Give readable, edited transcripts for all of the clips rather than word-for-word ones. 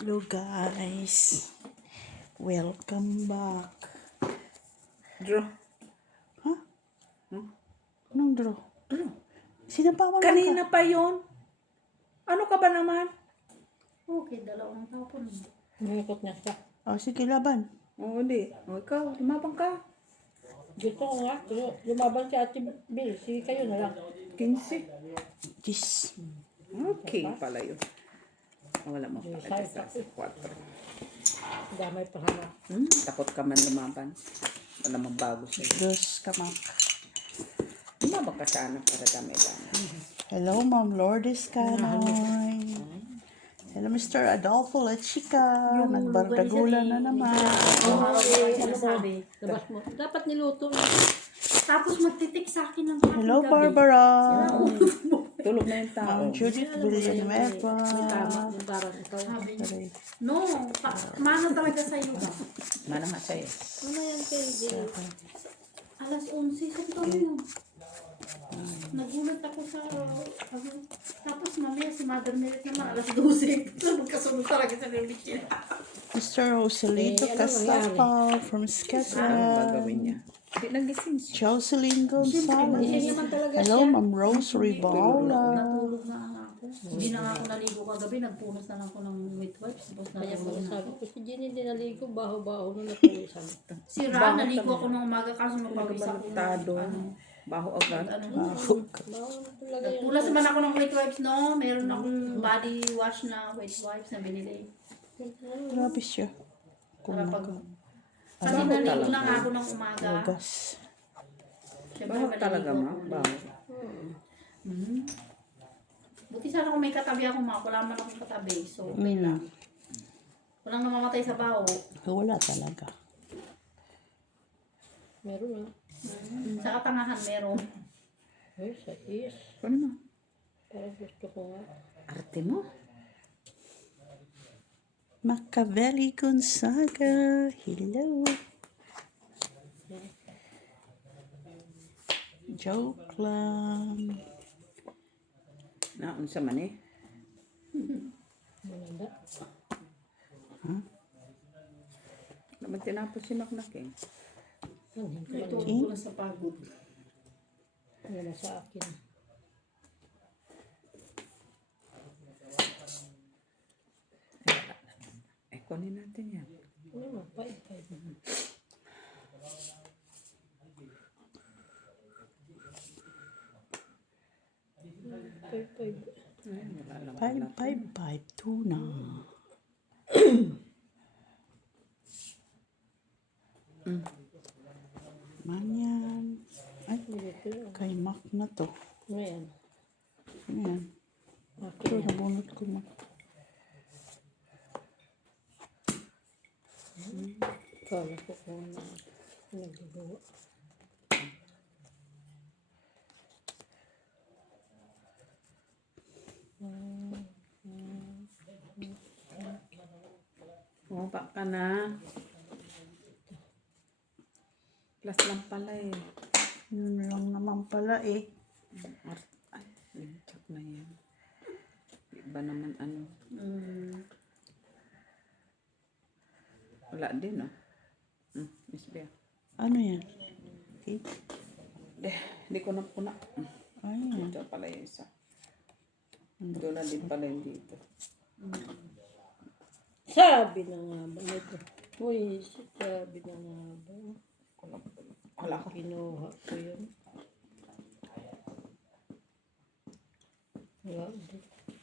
Hello guys, welcome back. Draw. Ha? Anong draw? Draw. Sinapawan mo Kanina ka? pa yon. Ano ka ba naman? Okay, dalawang tapon. Umikot niya siya. O sige, laban. Oo, di. O, ikaw, lumabang ka. Gusto ko nga. Lumaban si Ate B. Sige kayo na lang. 15. Yes. Okay pala yun. Wala mo pala sa 4. Damay pa sana. Takot ka man lumaban. Wala magbago sa'yo. Dos kamak. Lumabang ka sana para dami-dami. Hello Ma'am Lourdes Canoy. Hello Mr. Adolfo La Chica. Nagbardagulan na naman. Ano sinasabi? Labas mo. Dapat niluto. Tapos magtitik sa akin ng Hello Barbara. Tulog na yung tao. Ma'am Judith Villanueva. Tama. Yung parang ikaw. Sabi niya, Sorry. no, mano talaga sa'yo ba? Mana nga sa'yo. Ano yan kay Jay? Alas 11, sabi ko ano yun? Nagulat ako sa, tapos mamaya si Mother Merit naman, alas 12. Magkasunod talaga sa limit niya. Mr. Joselito Castapa from Ano Scotland. gagawin niya? Hindi nagising siya. Jocelyn Gonzalez. naman talaga Hello siya. Ma'am Rose Ribaula. Natulog na ako. Hindi na nga ako naligo kagabi, nagpunos na lang ako ng midwives. Tapos Kaya naligo pala na sabi ako. ko, si Jenny din naligo. Baho-baho na napulisan. Si Ran, naligo ako ng umaga kaso napawis ako. Balotado. Baho agad. Baho na talaga yun. Punas naman ako ng weight wipes, no? Meron akong body wash na weight wipes na binili. Grabe siya. Para pag... Kasi naligo lang ako ng umaga. Gas. Siyempre, Baho talaga maliligo ma. ako. Baho. Buti sana kung may katabi ako, wala man akong katabi. So, okay lang. Walang namamatay sa baho. Wala talaga. Meron na. Sa katangahan meron. Ay, sa is. Ano mo? Parang gusto ko nga. Arte mo? Machiavelli Gonzaga. Hello. Joke lang. Naunsa man eh. Malanda. Naman tinapos si Maknaking. Ito ko lang sa pagod. Yan na sa akin. Kunin natin yan. Ano mo? Pait-pait. Pait-pait. Ay, wala lang. 555 tuna. Manyan. Ay, kay Mac na to. Ayan. Ayan. Ito, nabunot ko na. Kala ko kung nagagawa. Bumaba ka na. Plus lang pala eh. Yun lang naman pala eh. Ay, check na yan. Iba naman ano. Wala din oh. Miss Bea. Ano yan? Okay. Hindi ko na puna. Ayan. Ito pala yung isa. Doon na din pala yung dito. Sabi na nga ba ito? Uy, sabi na nga ba? Wala ka. Kinuha ko yun. Wala.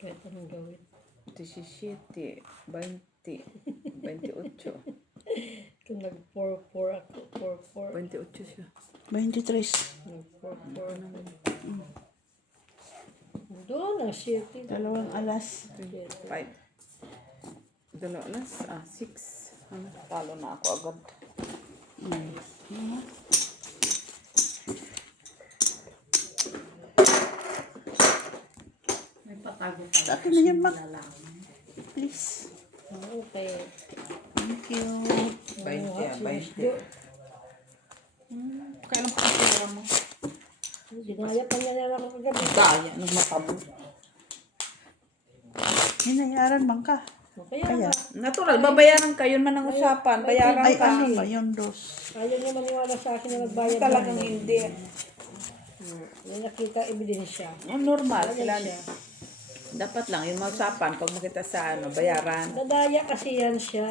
Kahit anong gawin. 17, 20, 28. Kung nag-4-4 ako, 4-4. 28 siya. 23. Nag-4-4 naman. Doon ang 7. Dalawang alas. 5. Dalawa alas. 6. Talo na ako agad. May patago Sa pa. akin na yan, Mac. Please. Okay. Thank you. 20. Kailan pa kasi mo? Ginaya pa niya na ako kagabi. Daya, nagmatabo. Hinayaran man ka. Kaya Kaya, nga, Natural, babayaran kayo man ang usapan. Bayaran ay ka. ano ba yun, dos? ayaw niya maniwala sa akin na nagbayad Talagang na. hindi. May nakita ebidensya. Normal sila. Siya. Dapat lang yung usapan pag makita sa bayaran. Dadaya kasi yan siya.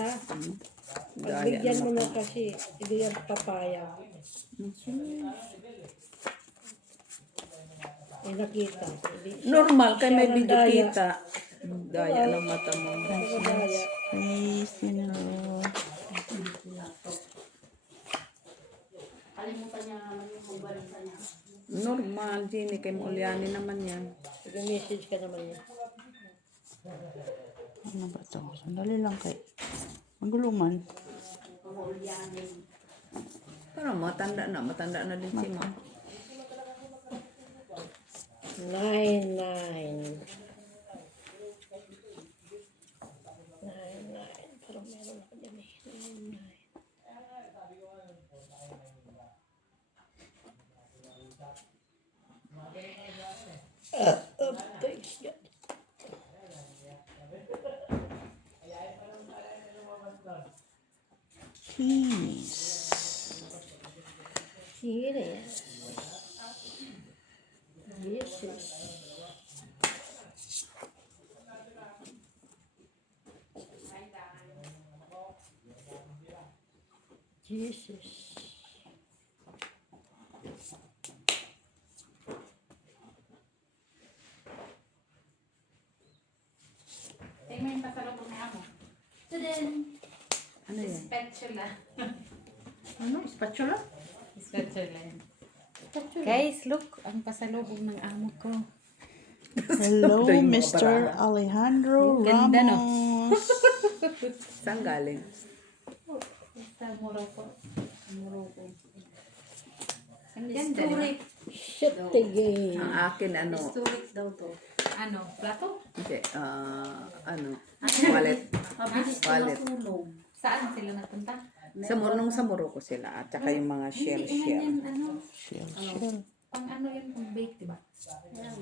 Daya Pagbigyan mo naman. na kasi, hindi yan papaya. May nakita. Normal, kay may Siya video nandaya. kita. Daya ng mata mo. Dadaya. Praise the Lord. Kalimutan niya naman yung kumbalansa niya. Normal, Jenny, kay Mulyani naman yan. Nag-message ka naman niya. Ano ba ito? Sandali lang kay. Magulo man. Pero matanda na din si Ma. 9, 9. 9, 9. Parang meron ako dyan eh. 9, 9. Thanks God. Peace. Here. Jesus. Jesus. Tingnan mo yung pasalubong na ako. Tudin! Ano yan? Spatula. Ano? Spatula? Spatula. Guys, look. Ang pasalubong ng amo ko. Hello, Ito yung mga Mr. baraha. Alejandro Ganda, no? Ramos. Saan galing? Sa Morocco. Morocco. Ang ganda, di ba? Shit again. Ang akin, ano, Historic daw to. Ano? Plato? hindi, wallet. Mabilis ko Wallet. matulog. Saan sila napunta? Sa Morocco sila, at saka yung mga shell. Yan, ano? Shell, shell. Pang ano yun, pang bake, di ba? Yan,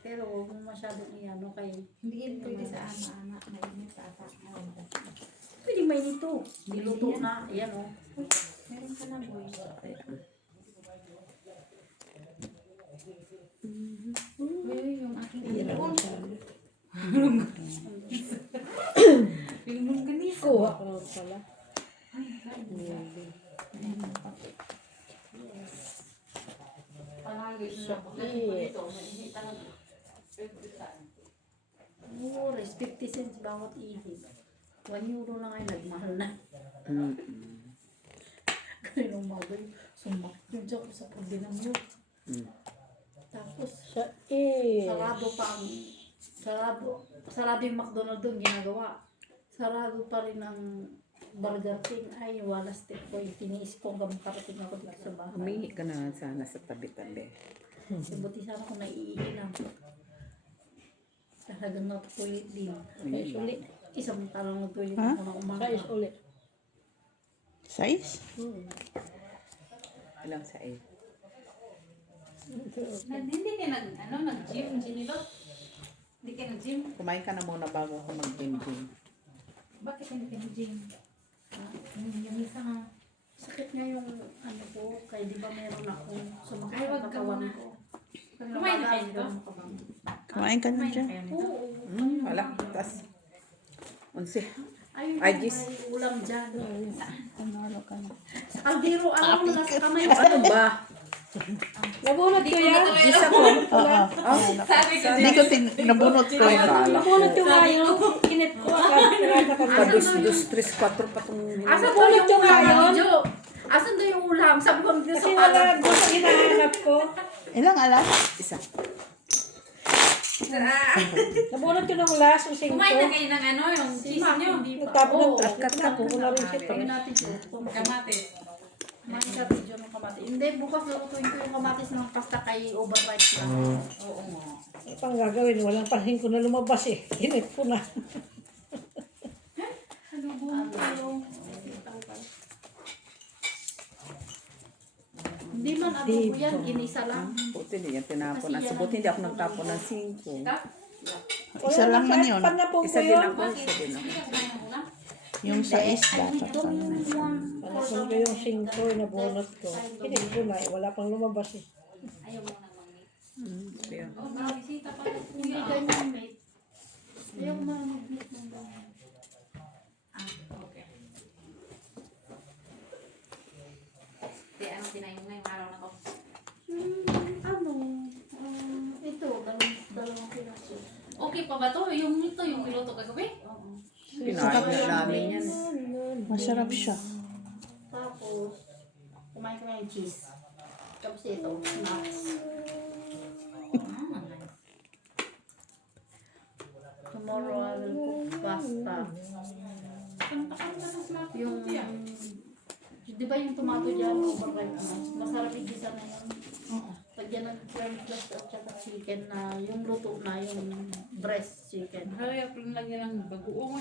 pero huwag mo masyadong iano kay... Hindi yan pwede sa ama-ama. Mainit sa ata. Pwede may nito. Niluto na. Yan o. Meron ka na, boy. Uy, yung aking ipon. Yung ganito. Kuha ko lang pala. Mures, 50 cents bawat ihip. 1 euro na ngayon, nagmahal na. Kaya nung mga sumakit yung joke sa pagdinam yun. Tapos, Sa is. sarado pa ang, sarado yung McDonald's doon, ginagawa. Sarado pa rin ang Burger King. Ay, wala step ko. Tiniis ko hanggang makarating ako dito sa bahay. Humingi ka na sana sa tabi-tabi. Buti sana kung naiinom. Talagang natutulit din. Kais ulit. Isang tarang natutulit Ha? ako ng umaga. Kais ulit. Size? Ilang sa eh. Hindi ka nag-gym, Ginilot? Hindi ka nag-gym? Kumain ka na muna bago ako mag-gym-gym. Bakit hindi ka nag-gym? Yung isa nga, sakit nga yung ano ko, kaya di ba meron akong sumakit Ay, wag ang ka katawan muna. ko. Kumain na kayo dito? Kumain ka na dyan. Oo. Wala. Tas, 11. Ayun, Ay, may Jis. ulam dyan. Panalo ka na. Sa kaldero, alam mo, nasa kamay ko. Ano ba? Nabunot ko yan. Gis ako. Oo. Sabi ko, Hindi ko nabunot ko. Kala ko. Nabunot yung ngayon. Kinit ko. Kaya na kami. Padus, 2, 3, 4 pa itong Asan daw Nabunot yung yung ulam, ngayon? Jo? Asan daw yung ulam? Sabi ko, dito Kasi sa wala kalat ko. doon sa hinahanap ko. Ilang alam? isa. Nabunot ko ng last yung singko. kumain na kayo ng ano, yung cheese nyo. Hindi pa. Nagtapon ng Oo. kat ko na rin siya. Gawin natin Jo. Kamatis. Kumain ka video ng kamatis. Hindi, bukas lutuin ko yung kamatis ng pasta kay overripe lang. Oo nga. Ano pang gagawin? Walang pansin ko na lumabas eh. Kinit ko na. Hindi man adobo yan, ginisa lang. Buti hindi yan tinapon. At buti hindi ako nagtapon ng 5. Isa lang man yun. Panapong ko Isa din yun. ako, isa din ako. Yung sa isda. Tapos Panapong ko yung 5 na bonus ko. Hindi ko na eh. Wala pang lumabas eh. Ayaw mo na mag-meet. Ayun. Oh, bisita pa rin. Hindi ganyan, mate. Ayaw mo na mag-meet ng ganyan. Okay. Di, anong tinayin mo ngayong araw na ko? Ito, dalawang piraso. Okay pa ba to? Yung ito, yung piloto kagabi? Oo. Pinain na namin yan. masarap siya. Tapos, kumain kami ng cheese. Tapos ito, snacks. Tomorrow I will cook pasta. Yung, di ba yung tomato dyan, overripe na? Masarap igisa na yun. Lagyan ng creme plus at saka chicken na yung luto na yung breast chicken. Kaya lang lagyan ng bagoong.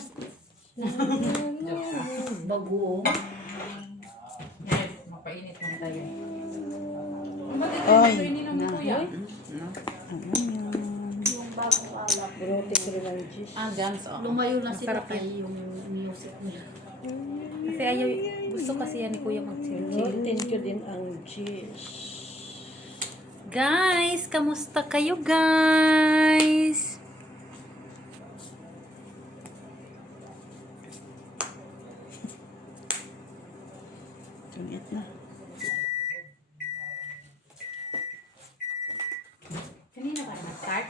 Bagoong. Yes, mapainit na tayo. Ay. Ininom mo kuya. Yung bagong alak. Brote ko rin ang cheese. Ah, Jans, oh. Lumayo na sila Masarap kay yung music nila. Kasi ayaw, gusto kasi yan ni kuya mag-chill. Brote ko din ang cheese. Guys, kamusta kayo guys? Tungit na. Kanina ba na-start?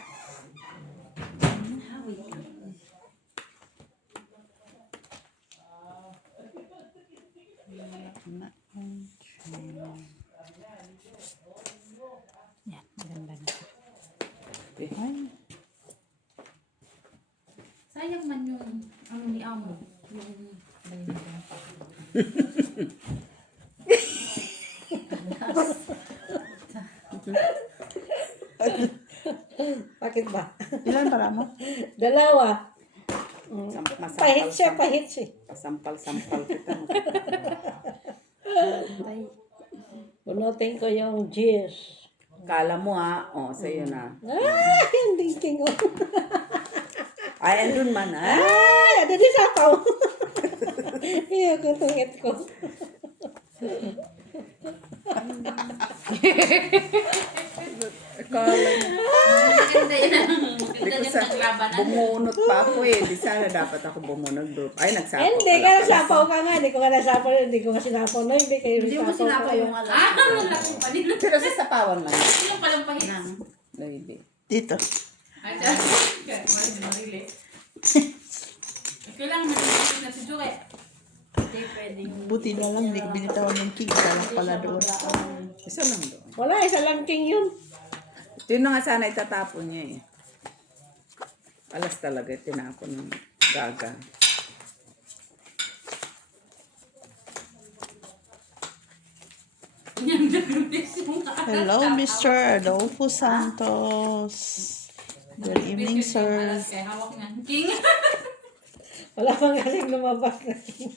Wait lang. Yan, maganda na. Ay. Sayang man yung ano ni Amo. Yung Bakit ba? Ilan para mo? Dalawa. Pahit siya, Masampal-sampal. pahit siya. Pasampal-sampal kita. Bunutin ko yung cheese. Kala mo ha, sa'yo na. Yung thinking ko. Ay, andun man ha. Ada di sapaw. Iya, ko tungit ko. Kala mo. maganda yan. Maganda Di ko yung sa, naglabanan. bumunot pa ako eh. Di sana dapat ako bumunot. Ay, nagsapaw Hindi ka pala. nasapaw ka nga. Hindi ko nga nasapaw. Hindi ko nga sinapaw na. Hindi kayo Hindi mo nasapaw sinapa kayo. yung alak. Wala ko pa din. Pero sa sapawan man. Sino palang pahit? No, hindi. Dito. Aja. Marili. Kailangan matulog na si Joy. Hindi pwedeng. Buti na lang, hindi ko binitawan yung cake. Salang pala doon. Isa lang doon. Wala, isa lang king yun. Ito yun na nga sana itatapon niya eh. Alas talaga, tinapon ng gaga. Hello, Mr. Adolfo Santos. Good evening, sir. Kaya hawak nga. King. Wala pang kasing lumabas na king.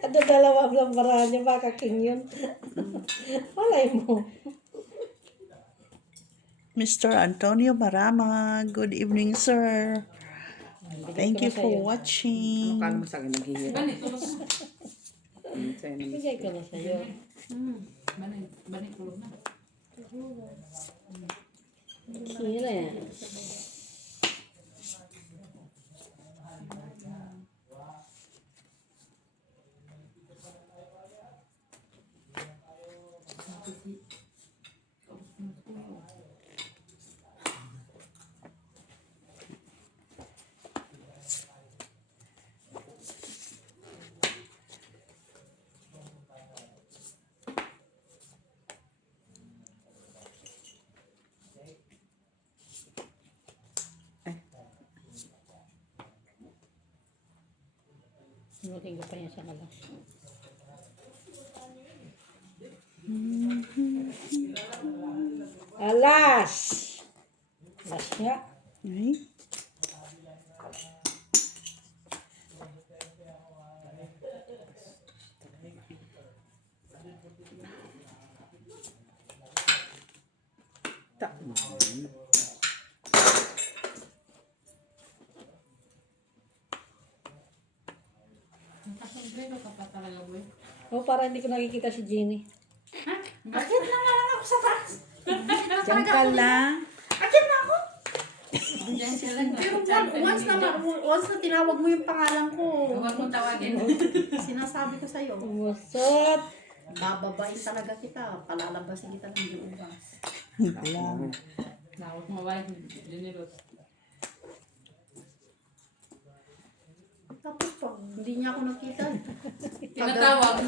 At dalawa lang barahan niya. Baka king yun. Walay mo. Mr. Antonio Marama. Good evening, sir. Thank you for watching. Kala mo sa akin naghihirap. Banit, tulog na. Sa'yo naman. Bigay ko na sa'yo. Banit, tulog na. Kiles. Sinutin ko pa yan sa kalas. Alas! Alas nga. Ay. Nakasombrero ka pa talaga, boy. O, para hindi ko nakikita si Jenny. Akit na nga lang ako sa taas. Diyan ka lang. Akit na ako. Diyan sila lang. Pero once na tinawag mo yung pangalan ko, Huwag mong tawagin. sinasabi ko sa'yo, Umusot. bababain talaga kita, palalabasin kita ng Diyubas. Lang. Tawag mo ba? Dinilot. Tapos pag hindi niya ako nakita, Tinatawag.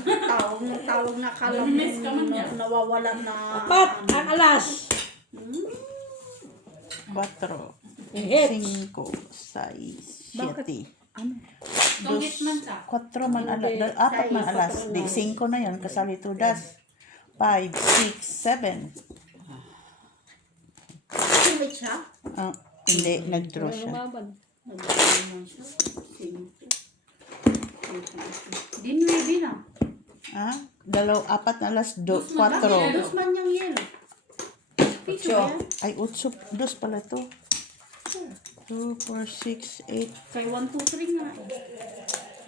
tawag na akala mo Miss ka man niya. nawawalan na. Apat ang alas. 4, Hits. 5, 6, 7. Tungit man ka. 4 man alas, 4 man alas. Di, 5 na yan, kasali tudas. 5, 6, 7. Teammate siya? Hindi, nag-draw siya. Lumaban. Nagdalaman siya. Dinuwi na. Ah, 4 na alas, 4. Dos man niyang yelo. Piso Ocho. yan. Ay, 8, 2 pala to. 2, 4, 6, 8, Kay 1, 2, 3 nga eh.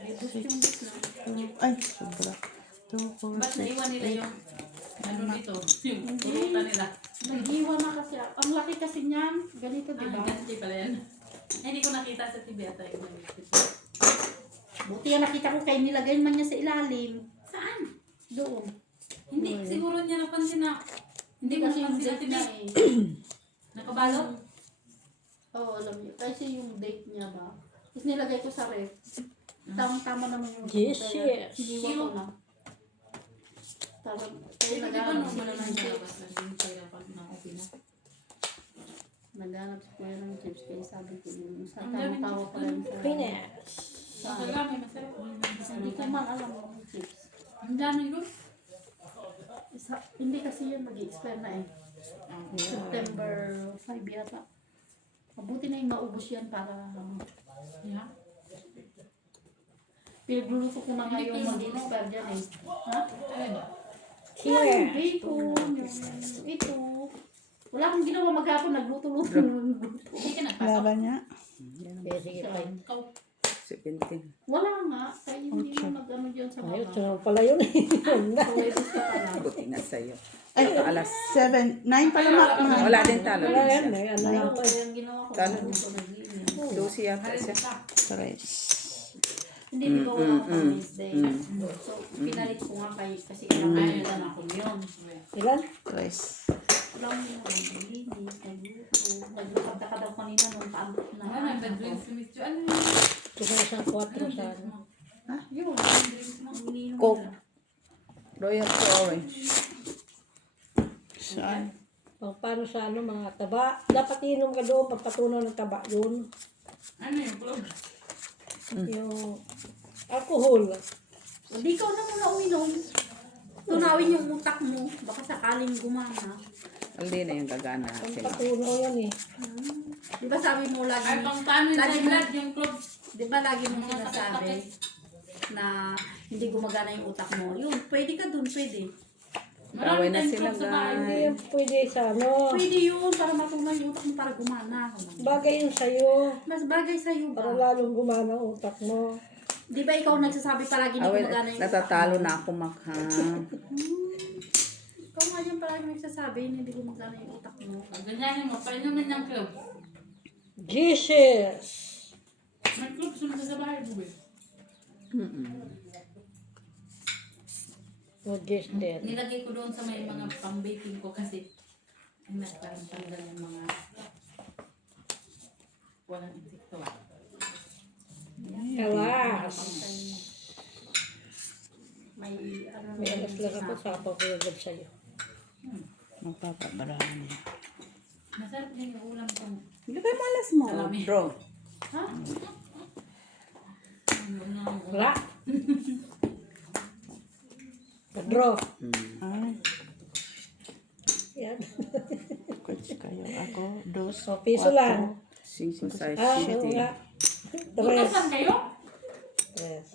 May dos yung dos na. 2, ay, sobra. 2, 4, Ba't 6, naiwan nila yung ano dito? Yung pulutan nila. Nag-iwan na kasi. Ang laki kasi niyan. Ganito, di ba? Ganti pala yan. Ay, hindi ko nakita sa TV ata. Buti yan nakita ko kay nilagay man niya sa ilalim. Saan? Doon. Hindi, siguro niya napansin na. Hindi mo Kasi yung napansin na date TV. niya eh. Nakabalot? Oo, alam niyo. Kasi yung date niya ba? Tapos nilagay ko sa ref. Tamang-tama naman yung Yes, kaya yes. iniwan ko na. Kaya Di ba naghanap nung si wala Kuya nang ng lalabas chips. na yung kaya pag na-open na? Naghanap si Kuya ng chips. Kaya sabi ko yung sa Ang daming tawa chips pa rin sa... Finish. sa Marami, masarap. hindi ko man alam yung chips. Ang dami doon. Hindi kasi yun mag-i-expire na eh. September 5 yata. Mabuti na yung maubos yan para... Yeah. Pinagluluto ko na nga yung mag-i-expire dyan eh. Ha? Ayun. Yung Here. bacon, yung ito. Wala akong ginawa maghapon, nagluto-luto. Hindi ka nagpasok. Laban niya. Sige, sige tayo. Ikaw. 17. Wala nga, kaya hindi mo nag-ano dyan sa Ayun, baba. sunod pala yun. Pwedeng ka pala. Buti nga sa'yo. Ay, Alas. 7, 9 pala mga. Wala din talo. Wala yan, may ano lang Ako to. kaya ang ginawa ko, Talo. nagluto nag-iinit. 12 yata siya. 3. Hindi, di ba wala akong Wednesday. So, pinalit ko nga kasi kailangan nila na ako yun. Ilan? 3. Wala mo yung nag-iinit, nagluto. Nagluto ka daw kanina nung paabot na. Ano, may bad dreams si Miss Jo. Ano yun? Ito na isang 4 sa ano. Yun, ang dreams mo. Iniinom Coke. nila. Royal to orange. Saan? Paano sa ano, mga taba. Dapat inom ka doon, pagpatunaw ng taba yun. Ano yung club? Yung alcohol. Hindi ka na muna uminom. Tunawin yung utak mo. Baka sakaling gumana. Hindi na yung gagana sila. Pagpatunaw yan eh. Di ba sabi mo lagi, Ay, pang paano yung Lagi sa mo- blood yung club? di ba lagi mo Mga sinasabi sakit-sakit. na hindi gumagana yung utak mo. Yun, pwede ka dun, pwede. Away na tayong sila, club sa bahay. Hindi guys. yan pwede sa ano. Pwede yun, para matunaw yung utak mo para gumana. Bagay yun sa'yo. Mas bagay sa'yo Para ba? lalong gumana ang utak mo. Di ba ikaw nagsasabi palagi hindi Away, gumagana yung utak mo? natatalo na ako makha. Ikaw nga yan palagi nagsasabi hindi gumagana yung utak mo. Ganyanin mo, painumin ng club. Jesus! May club sunod sa bahay mo eh. Oh, just dead. Nilagay ko doon sa may mga pang-baking ko kasi ay parang tanggal yung mga walang insekto ah. Kawas! May ano May alas lang ako sa papagod sa'yo. Magpapabarahan niya. Masarap din yung ulam ko. Hindi kayo malas mo. Salami. Bro. Ha? Wala! Draw. Ay, Yan. coach kayo. Ako, 2, O, piso lang. 5, 6, Ah, oo 7. nga. Butasan Tres. kayo? Tres.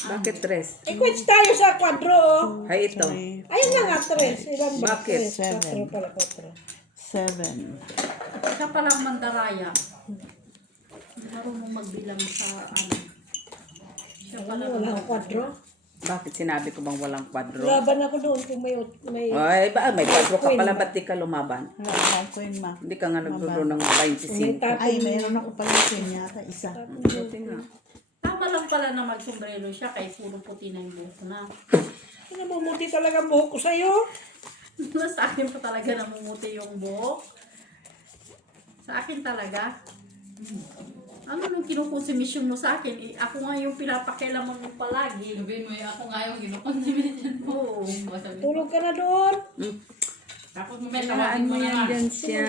Bakit 3? I-quits tayo sa kwadro. Hay ito. 3, Ayun na nga, tres. Ilan ba? Bakit? Tres. Quatro 7. pala, quatro. 7. Ika palang mandaraya. Marunong magbilang sa ano. Siya Alam mo, wala akong kwadro. Bakit sinabi ko bang walang kwadro? Laban ako doon kung may Ay, may kwadro ka pala, ba't di ka lumaban? Wala akong queen, ma. Hindi ka nga naglaro ng may 25. tapon. Ay, mayroon ako pala queen yata, isa. Buti nga. Tama lang pala na magsombrero siya kay puro puti na yung buhok na. Namumuti talaga ang buhok ko sa'yo. Sa akin pa talaga namumuti yung buhok. Sa akin talaga. Ano nung kinukonsumisyon mo sa akin? Eh, ako nga yung pinapakailaman mo palagi. Sabihin mo, ako nga yung ginukonsumisyon mo. Oo. Tulog ka na doon. Tapos mamaya Hayaan tawagin mo mo na yan nga. dyan siya.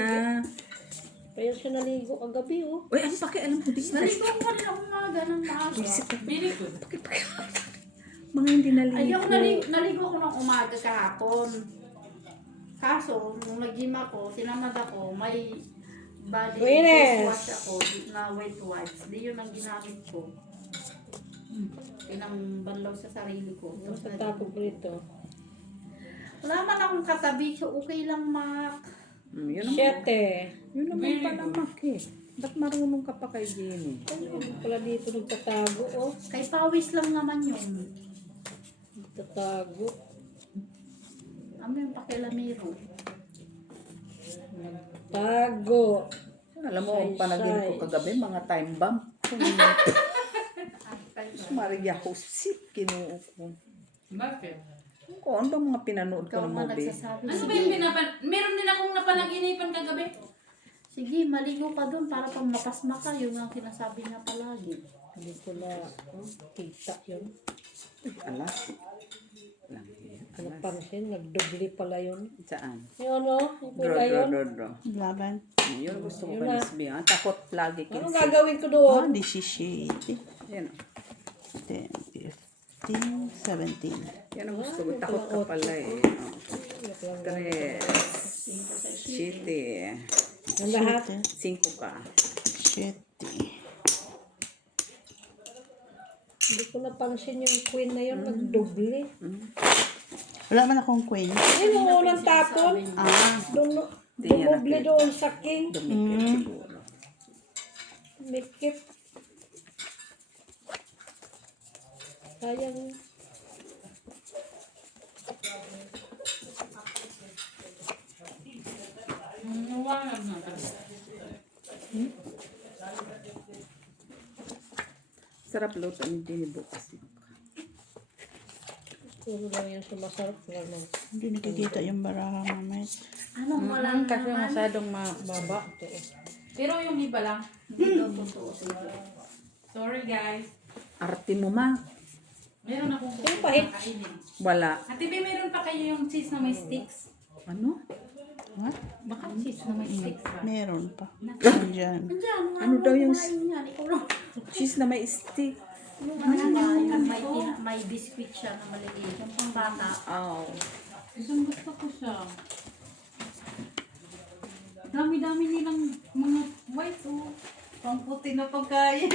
Kaya siya naligo kagabi, oh. Uy, ano pakialam mo din? Naligo ko rin ako umaga ng maaga. Very good. Mga hindi naligo. Ay, ako naligo ko ng umaga kahapon. Kaso, nung nag-gym ako, tinamad ako, may body face Witness. wash ako na wet wipes. Di yun ang ginamit ko. Pinangbanlaw sa sarili ko. Sa tapog rito. Wala man akong katabi, so okay lang, Mac. Yun naman. Siyete. Yun naman pala, Mak eh. Ba't marunong ka pa kay Jenny? Ano pala dito nagtatago, oh. Kay pawis lang naman yun. Nagtatago. Ano yung pakilamero? Tago. Alam mo, ang panaginip ko kagabi, mga time bomb. Maria Josep, kinuo ko. Bakit? Kung ano bang mga pinanood ko Ikaw ng nga movie? nagsasabi. Ano ba yung meron din akong napanaginipan kagabi. Sige, maligo ka doon para pag mapasma ka. Yun ang sinasabi niya palagi. Hindi ko na kita yun. Alas. Lang yan. Ano Alas. pansin, nagdubli pala yun. Saan? Yun, oh. Yung Dro, pula dro, yun. dro, dro. Laban. Yun gusto ko Yun kay na. Miss B. Ang takot lagi Ano kinsi. gagawin ko Oh, doon? 17, Yan. 10, 15, 17. Yan ang gusto ko. Takot ka pala eh. Tres. Siete. Ang lahat. 5 ka. 7. Hindi ko napansin yung queen na yun, nagdubli. Wala man akong queen. Ayun, yung unang tapon. Ah, Doon, Hindi niya dumubli nakita. doon sa king. Dumikit siguro. Mikip. Sayang. Nawalan na. Sarap luto ni Jenny bukas. Puro lang yung sumasarap. Ano. hindi nakikita yung baraha mamaya. Ano, wala Kasi naman. masyadong mababa. Pero yung iba lang. Hindi daw totoo sa'yo. Sorry guys. Arte mo ma. Meron akong Yung pahit. kakainin. Wala. Ate B, meron pa kayo yung cheese na may sticks? Ano? What? Baka cheese na may sticks ba? Meron pa. Nandyan. Andiyan, Ano daw yung kumain yan. Ikaw lang. cheese na may stick? Yung ano, may biscuit siya na maliit. Yung pambata. Oh. Isang gusto ko siya. Dami-dami nilang mga white oh. Pangputi na pagkain.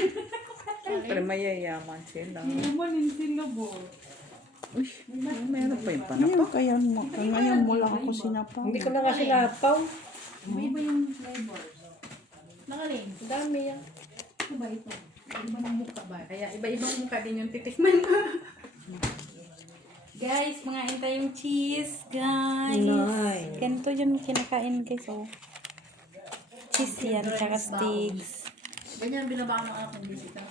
Pero mayayaman sila. Hindi naman yung sila Uy, meron pa yung Ngayon panapa. kaya mo, ngayon mo lang ako sinapaw. Hindi ko na nga sinapaw. Iba yung flavors. Nakaling. Ang dami yan. Iba ito. Iba ng mukha ba? Kaya iba-ibang mukha din yung titikman ko. Guys, mga hintay yung cheese. Guys. Nice. Ganito yung kinakain guys. Oh. Cheese yan, tsaka sticks. Ganyan binaba ng anak ng bisita.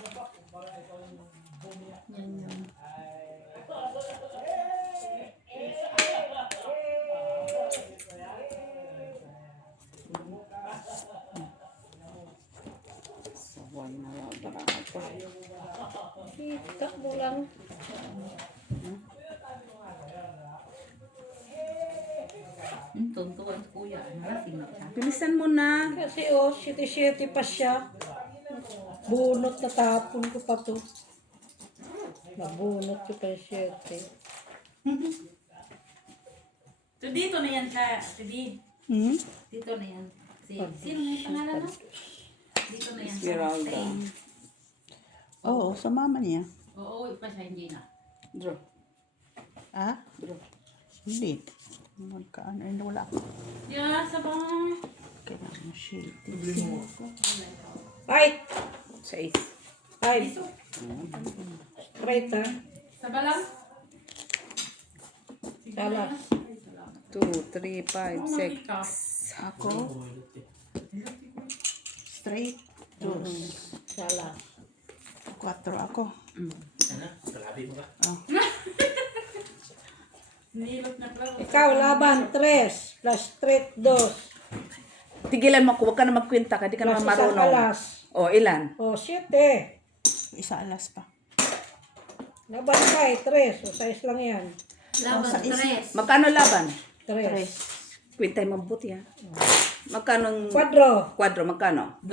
Yan yun. Saway na wala ako. Kita mo lang. Tuntuan si kuya. Nalasing na siya. Bilisan mo na. Kasi oh, shitty-shitty pa siya. Bunot na tapon ko pa to. Nabunot ko pa yung shitty. So dito na yan siya. Sige. Hmm? Dito na yan. Sino yung pangalan na? Dito na yan siya. Esmeralda. Stay. Oo, sa mama niya. Oo, pa siya hindi na. Draw. Ah? Draw. Hindi. Magkaano, hindi wala ako. Yeah, sabang. Kailangan mo shade. Ay! 6. Ay! Straight ha. Saba lang? Salas. 2, 3, 5, 6. Ako. Straight. Dos. Salas. 4 ako. Nilot na pala. Ikaw, laban, 3. Plus straight, 2. Tigilan mo ako, huwag ka na magkwenta ka, di ka Plus naman isang marunong. alas. O, ilan? O, 7. Isa alas pa. Laban ka 3. O, size lang yan. Laban, sa isa. 3. Magkano laban? 3. Kwentay mabuti ha. Magkano? Kwadro. Kwadro, magkano? 2.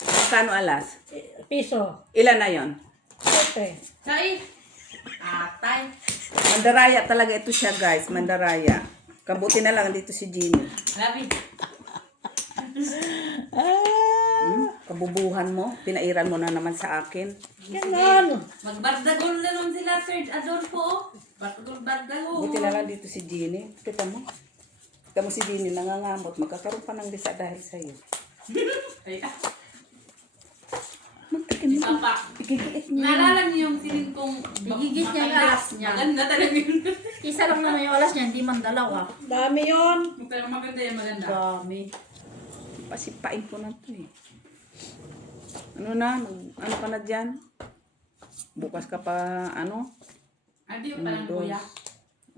Magkano alas? Piso. Ilan na yon? 7. Kait. Atay. Mandaraya talaga ito siya guys, mandaraya. Kabuti na lang dito si Jeannie. Labi. Kabubuhan mo, pinairan mo na naman sa akin. Ganon. Magbardagol na lang sila, Sir Adolfo. Bardagol. Buti na lang dito si Jeannie. Kita mo? Kita mo si Jeannie nangangamot. Magkakaroon pa ng lisa dahil sa'yo. Ay, Magtakin mo. Papa. Igigiit niya. Naalala niyo yung silin kong Igigit niya yung alas niya. Maganda talaga yun. Isa lang naman yung alas niya, hindi man dalawa. Dami yon. Pero maganda yan, maganda. Dami. Pasipain ko na ito eh. Ano na? Ano ka na dyan? Bukas ka pa, ano? Adi yung parang Dos. kuya.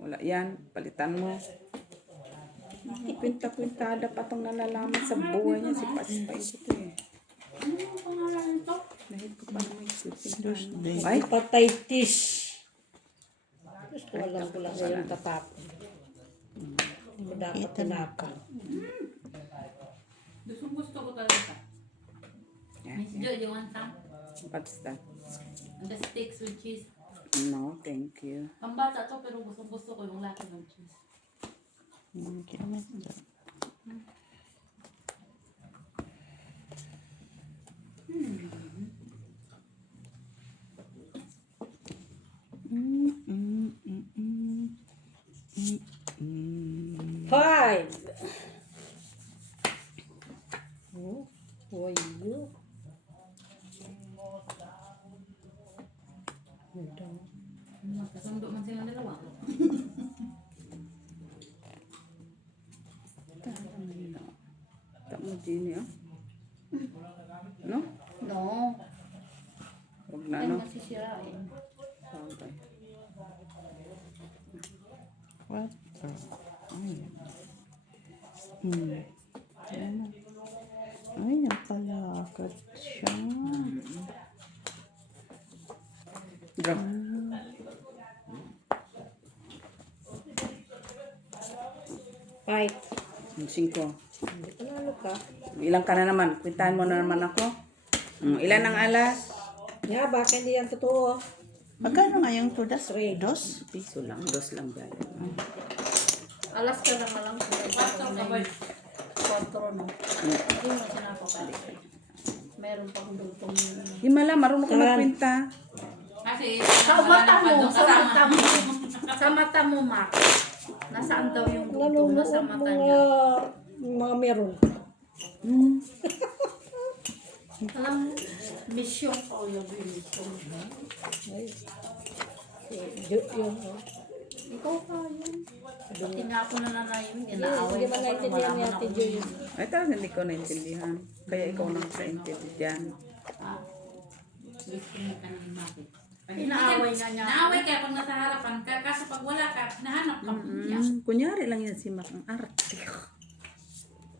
Wala yan. Palitan mo. Kwenta-kwentada pa itong nalalaman sa buhay niya. Si pasipain ko ito eh. Ano yung pangalan nito? Dahil ko pa naman yung Ay, Hepatitis. Gusto ko lang yung tatapon. Hindi mo dapat tinapon. Gusto ko talaga. Miss Jo, you want some? what's that? The steaks with cheese. No, thank you. Pambata to, pero gusto ko yung laki ng cheese. Okay naman ito. Five. Oh, boy, you. Magkasundo man silang dalawa. Tak mo Jeannie, oh. No? No. Huwag na, Ano no? masisirain? Okay. 4. Ay. Ay, napalakad siya. Drop. Five. 5. Hindi panalo ka. Ilang ka na naman? Kwentahan mo na naman ako. Ilan ang alas? Nga, baka hindi yan totoo. Magkano nga yung tudas? Dos? Piso lang. 2 lang dahil. Alas ka na lang. Pastor ka ba? 4, no? Hindi mo sinapapalik. Meron pang dultong yun. Himala, marunong ka magkwenta. Kasi, Sa mata mo, sa kasama. mata mo. Sa mata mo, Mac. Nasaan daw yung dultong? Nasa Nanonood mata niya. mga meron. Alam mo, mission ko yung mission. Ay. Yun. Ikaw pa yun. Pati nga ako na yun, Hindi inaaway man naintindihan ni Ate Jo yun. Ay, talaga hindi ko naintindihan. Kaya ikaw nang kaintindihan. Gusto mo ka ng mapit. Inaaway nga niya. Naaway ka pag nasa harapan ka, kaso pag wala ka, nahanap ka niya. Kunyari lang yan si Mac. Ang arte.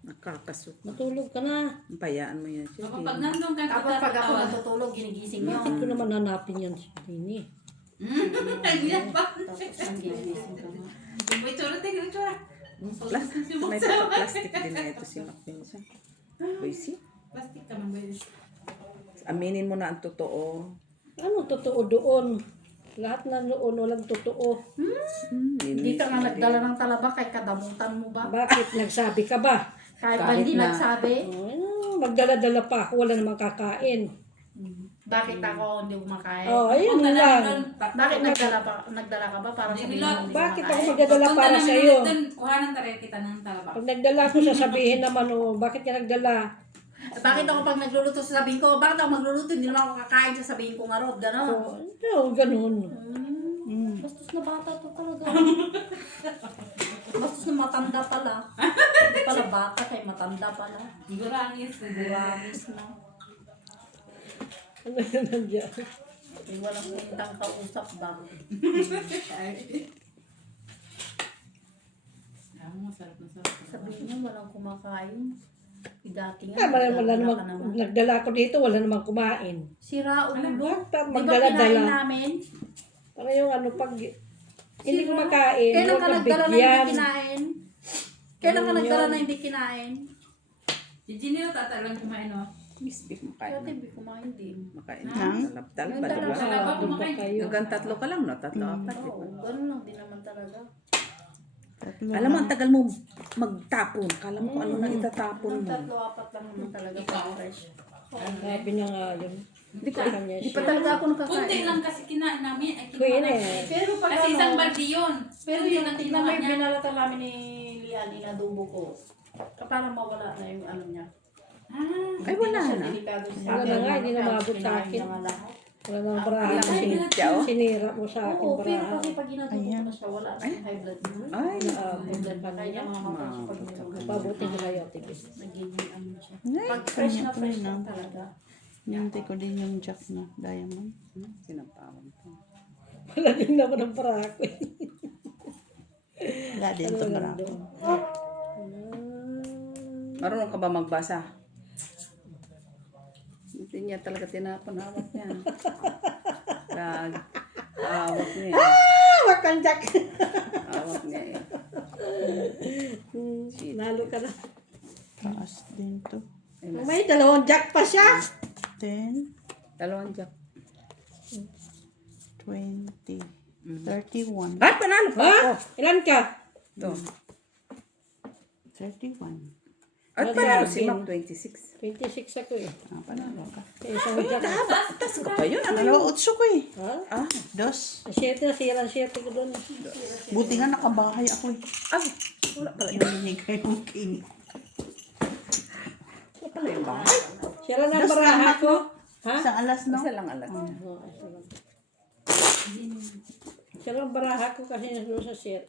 Nakakasot. Matulog ka na. Bayaan mo yan siya. Kapag nandun ka, Tapos pag ako natutulog, ginigising niyo. Bakit ko naman hanapin yan si Tini? Tagyan pa. Tapos ang gigising ka nga. May tsura, tingnan tsura. May plastic din na ito si Mac. Boysi, Plastic ka man ba yun? aminin mo na ang totoo. Ano totoo doon? Lahat na noon walang totoo. Hindi ka nga nagdala ng talaba kay kadamutan mo ba? Bakit nagsabi ka ba? Kahit ba Kahit hindi na. nagsabi, Magdala-dala pa ako, wala namang kakain. bakit ako hindi kumakain? Oh, ayun Punta na lang. doon. Bakit nagdala ka ba para sa Hindi, hindi Bakit ako kumakain? magdadala Punta para namin sa ulit iyo? doon, kuhanan tayo kita ng talaba. Pag nagdala ko, sasabihin naman, oh, bakit ka nagdala? Bakit ako pag nagluluto sasabihin ko, bakit ako magluluto, hindi naman ako kakain sasabihin ko nga rod, gano'n. Oo, ganun. Bastos na bata to talaga. Bastos na matanda pala. Hindi pala bata, kay matanda pala. Gurangis. Buramis na. Ano yun nandiyan? May walang kwentang kausap ba? Masarap na sarap. Sabihin niya walang kumakain. Dati Ah, nga, wala nagdala namang, ka naman. nagdala ko dito, wala namang kumain. Sira ulo. Parang Di ba magdala-dala. kinain namin? Para yung ano, pag hindi kumakain, Kailan huwag ka kang nagdala na bigyan. hindi kinain? Kailan ka Ganun nagdala yun. na hindi kinain? Si Ginny na tatalang kumain, no? Miss beef makain Dati na. hindi kumain din. Makain Nang? na. Talap-talap Yung ba, dalawa. diba? Dalawa Doon pa kumakain. kayo. Hanggang tatlo ka lang, no? Tatlo, apat, di Oo, ba? ganun lang din naman talaga. Tatlo Alam mo, lang. ang tagal mo magtapon. Kala mo kung ano na itatapon Yung mo. tatlo, apat lang naman talaga pag fresh. Sabi niya nga yun. Di pa, Sa kanya di pa siya. talaga ako Kunti nakakain. lang kasi kinain namin. Ay, Queen kinuha eh. Pero pag Kasi ano, isang balde yun. pero Kunti yung lang tingnan kinuha mo yung niya. binalatan namin ni Liani na dubo ko. Para mawala na yung ano niya. Ay, wala Hindi na. siya delikado sa Wala akin. na nga, hindi na Kaya umabot sa kinain akin. niya nga lahat. Wala namang barahan. Walang sinitya, oh. Sinira mo sa akin Oo, pero barahan. kasi pag ginatuto Ayan. na siya, wala na yung high blood niya. Ay, High blood pa kaya mamamatay siya pag niluto. Pabuti na kayo, tigis. Nagiging ano siya. Ay, Pag fresh na kanya fresh po na na. talaga. Nintay ko din yung jack na diamond. sinapawan ko. Wala din naman ang barahan ko. Wala din ito marami. Marunong ka ba magbasa? Hindi niya talaga tinapon. Awat niya. Awat niya. Wag kang jack. Awat niya eh. Nalo ka na. Taas din to. May dalawang jack pa siya. 10, Dalawang jack. 20, 31. Ay, panalo pa ako. Ha? Ilan ka? Ito. 31. At panalo si Mac 26. 26 ako eh. Ah, panalo ka. Kaya isang jack. Tas ko pa yun. Ano Ano, utso ko eh. Ha? Ah, Dos. 7 na sila, 7 ko doon. Buti nga nakabahay ako eh. ay, wala pala yun. Yung binigay mong king. Wala pala yung bahay. Sila na ang baraha ko. Ha? Isang alas, no? Isa lang alas. Oo, isa lang. Sila ang baraha ko kasi nandun sa 7.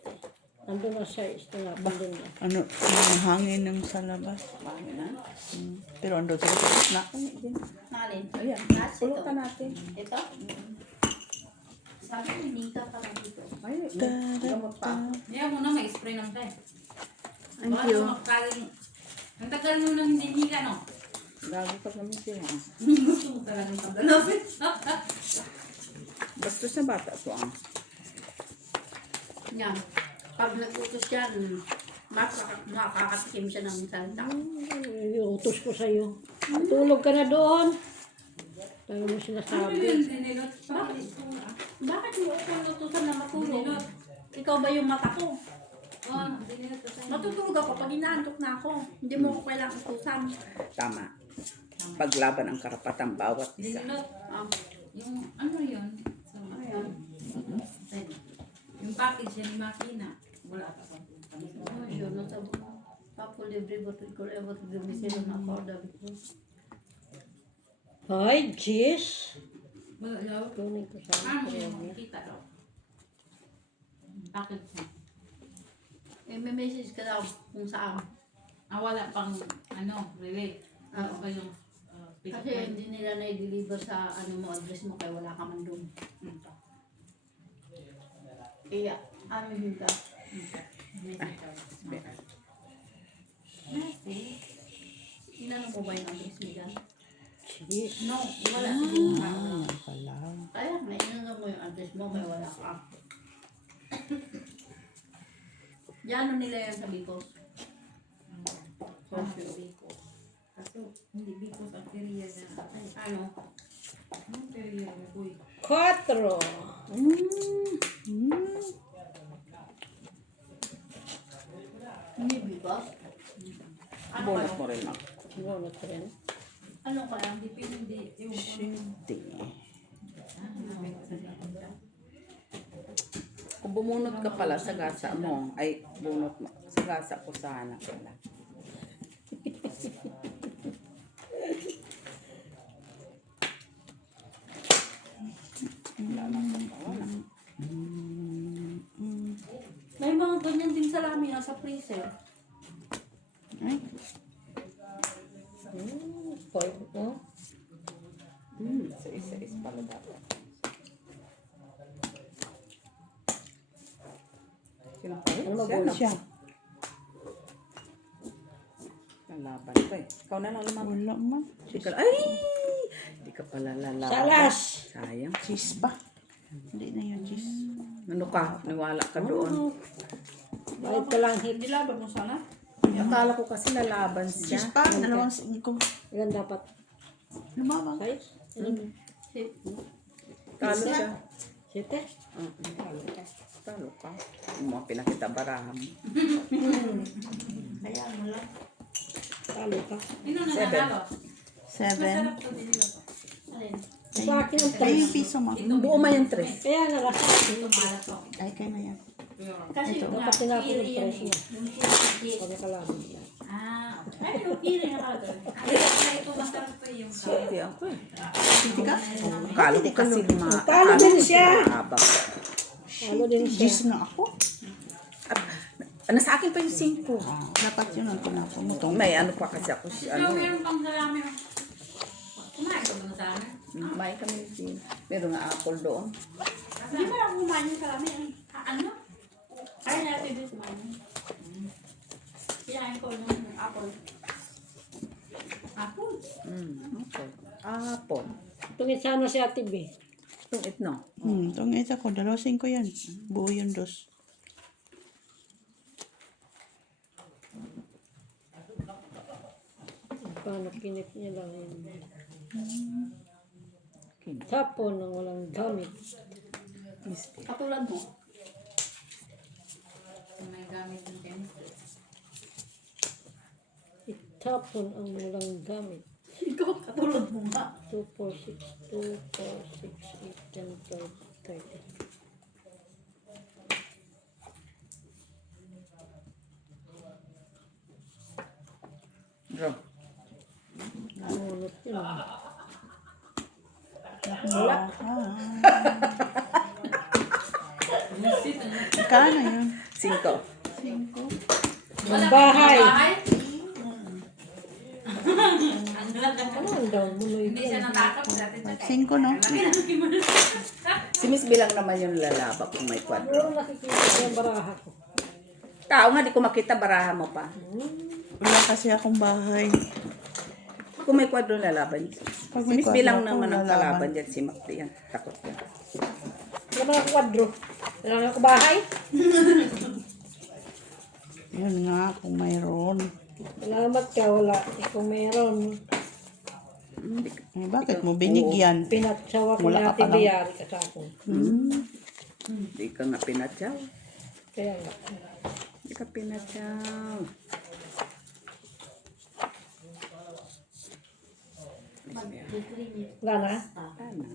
Nandun na siya, istinapon din na. Ano, yung hangin ng sa labas. Bahay na. Pero ando sa labas na. Nalin. Ayan. Nas ito. Pulutan natin. Ito? Sabi ni Nita pala dito. Ay, gamot pa. Kaya muna may spray ng tayo. Thank you. Ang tagal mo nang hindi higa, no? Gago pa kami siya. Gusto mo talagang pagdalapin. Bastos na bata to ah. Yan. Pag nag-utos yan, makakatikim siya ng salita. Iutos ko sa'yo. Tulog ka na doon. Tayo mo Ano sinasabi. yun, dinilot? Bakit mo ako nutusan na matulog? Ikaw ba yung mata ko? Oo, dinilot ko sa'yo. Matutulog ako pag inaantok na ako. Hindi mo ako kailangan utusan. Tama. Paglaban ang karapatang bawat isa. Dinilot. Ah, Yung, ano yun? So, ayan. yung package yan ni Makina. Wala pa pa. Yun, nasa Papo libre ba ito? Ewan ito dumisilo na ako. Dabi ko. Ay, jeez. Wala daw. Kunin ko sa Ano akin. yung makikita daw? Package niya. Eh, may message ka daw kung saan. Wala pang, ano, relay. Ano ba yung pick up Kasi line? hindi nila na-deliver sa ano mo, address mo kaya wala ka man doon. Kaya, amin ka. Inano mo ba yung address mo dyan? Jeez. No, wala sa doon ka. Pala. Kaya, may inano mo yung address mo kaya wala ka. Diyan nila yan sa Bicos. Kaso, hindi because of area na. Ano? Anong area na boy? 4. Hindi Bicos? Ano Bonus kayo? mo rin Mac. Bonus rin. Ano kaya? Depende. Yung Shitty. Kung bumunot ka pala sa gasa mo, ay bunot mo. Sa gasa ko sana pala. May mga ganyan din salami nasa freezer. Ay, Point mo. Isa-is pala dapat. Sino pa rin? Ano Siya, no? siya. Lalaban ko eh. Ikaw na lang lumaban. Wala man. Ikaw, ay! Hindi ka pala lalaban. Salas! Sayang. Cheese pa. Hindi na yung cheese. Ano ka? Niwala ka doon. Bait ka lang hit. Nilaban mo sana? Akala ko kasi lalaban siya. Cheese pa. Dalawang ko. Ilan dapat? Lumabang. Size? Talo siya. Sete? Talo ka. Yung mga pinakita barahan mo. Kaya mo lang. Talo ka. Sino na 7. nanalo? 7. Masarap to niluluto. Alin? Sa akin ang Ay, yung tres. piso mo. Buo man yung tres. Kaya nga lahat. Ito malat to. Ay, kaya na yan. Kasi Ito. yung Dapat tinapon kiri yung yan tres eh. niya. Yung kiri. Pag nakalaban siya. Ah, ay, yung kiri na pala doon. Ay, ito masarap to yung Siyete ako eh. Hindi ka? Akala ko kasi Talo din siya. Habang. Talo din siya. Cheese nga ako. Nasa akin pa yung 5. Dapat yun ang tinapon mo. Tong. May ano pa kasi ako. Ikaw meron pang salami. Kumain ka ba ng salami? May kami din. Meron nga apple doon. Hindi mo lang kumain yung salami. Ano? Kaya natin din kumain. Kinain ko ng apple. Apple. Okay. Apple. Tungit sana si Ate B. Itong itno. Itong isa ko. 2.5 yan. Buo yung dos. Paano kinip niya lang yun. Kinip. Tapon ng walang gamit. Katulad mo. May gamit ng tennis. Itapon ang walang gamit. Ikaw, katulad mo nga. 2, 4, 6, 2, 4, 6, 8, 10, 12, 13. Bro. Ngunot yun. Kano yun? 5. Ang bahay. Ano Ano ang daw mo na Hindi siya natakot dati. 5, no? Si Miss Bilang naman yung lalaba kung may kwadro. Pero nakikita ko yung baraha ko. Tao nga, di ko makita baraha mo pa. Wala kasi akong bahay. Kung may kwadro lalaban. Pag Si may Miss kwadro Bilang ako, naman ang lalaban. kalaban dyan. Si Makti yan. Takot yan. Wala mga kwadro. Wala nga ako bahay. Yun nga, kung mayroon. Salamat ka, wala. Ikaw meron. Eh, bakit mo binigyan? Pinatsawa ko Wala na ka Ate pa lang. Biyari ka sa akin. Hindi ka nga pinatyaw. Kaya nga. Hindi ka pinatyaw. Wala na. Ano?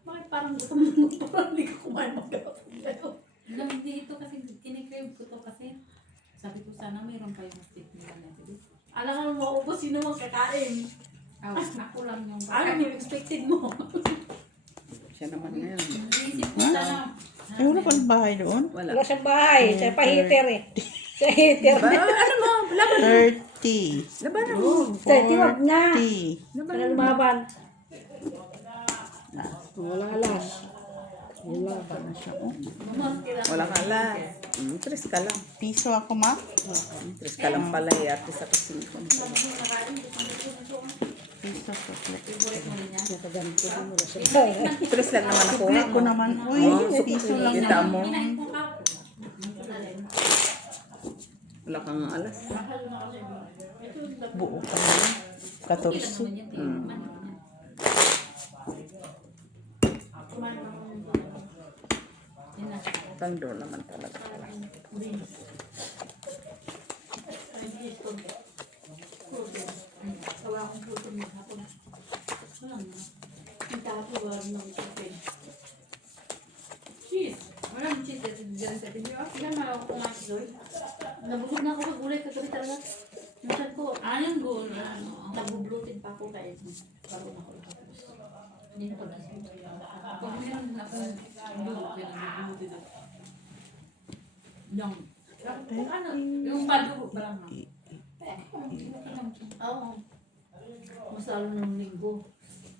Bakit parang gusto mo parang hindi ko kumain magkakapag. Lang dito kasi kinikrave ko to kasi sabi ko sana mayroon pa yung stick nila na ito. Alam mo, maubos sino mo kakain. Ako lang yung Ano yung expected mo? Siya naman ngayon. Naisip ko sana. Eh, wala pa bahay doon? Wala. Wala siyang bahay. Siya pa heater eh. Siya heater. Ano mo? Laban. 30. Laban mo. 31 na. 40. Ano lumaban? Wala alas. Yun lang. Ano siya, oh. Wala ka lang. 3 ka lang. Piso ako, ma. 3 ka lang pala eh. Ate sa kasinko. Piso chocolate. Nakaganto din mo na siya bahay. 3 lang naman ako. Chocolate ko naman. Uy, piso lang. Kita mo. Kinain ko ka. Wala kang alas. Buo pa na. 14. Tandor naman talaga. sa TV. Ilan na ako kumain, Joy? Nabusog na ako sa gulay kagabi talaga. Minsan ko, Anong goal na ano? nag-bloated pa ako kaya bago na ako tapos. Hindi na ko lasing. Pag meron din ako dugo, pinag-dugo dito. Yung, ano, yung padugo pa lang. Oo. Mas lalo ng linggo.